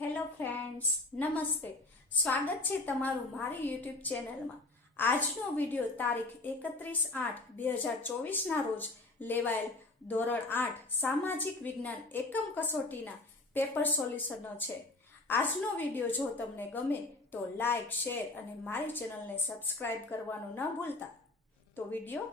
Hello friends, નમસ્તે. સ્વાગત છે તમારું મારી યુટ્યુબ ચેનલમાં. આજનો વિડીયો તારીખ 31/8/2024ના રોજ લેવાયેલ ધોરણ 8 સામાજિક વિજ્ઞાન એકમ કસોટીના પેપર સોલ્યુશનનો છે. આજનો વિડીયો જો તમને ગમે તો લાઈક, શેર અને મારી ચેનલને સબસ્ક્રાઇબ કરવાનું ન ભૂલતા. તો વિડીયો